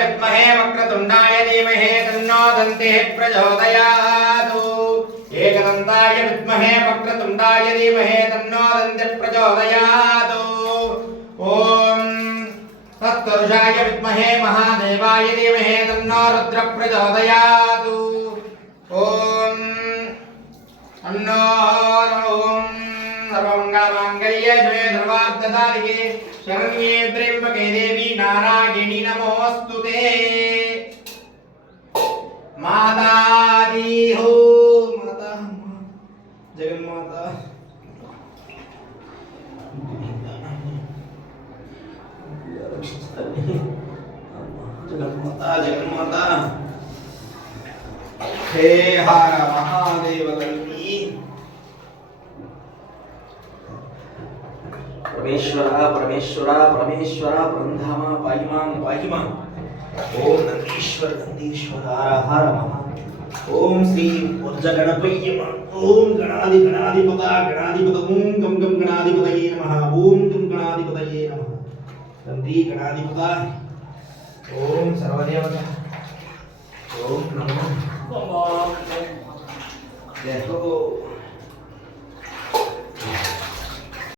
विद्महे वक्रतुण्डाय धीमहि तन्नो दन्तिः प्रचोदयात् एकदन्ताय विद्महे वक्रतुण्डाय धीमहि तन्नो दन्तिः प्रचोदयात् ॐ तत्पुरुषाय विद्महे महादेवाय धीमहि तन्नो रुद्रः प्रचोदयात् ॐ अन्नो सर्वमङ्गलमाङ्गल्ये शिवे सर्वार्थसाधिके शरण्ये त्र्यम्बके देवी नारायणी नमोऽस्तुते माताजी हो माता जगन्माता जगन्माता जगन्माता हे हर महादेव गणपति परमेश्वरा परमेश्वरा परमेश्वरा परमधामा पाहिमां पाहिमां ओम नंदीश्वर नंदीश्वर हर हर महा ओम श्री ऊर्जा गणपति ओम गणाधिपता गणाधिपत ओम गम गम गणाधिपतये नमः ओम गम गणाधिपतये नमः नंदी गणाधिपता ओम सर्वदेवता ओम नमो जय हो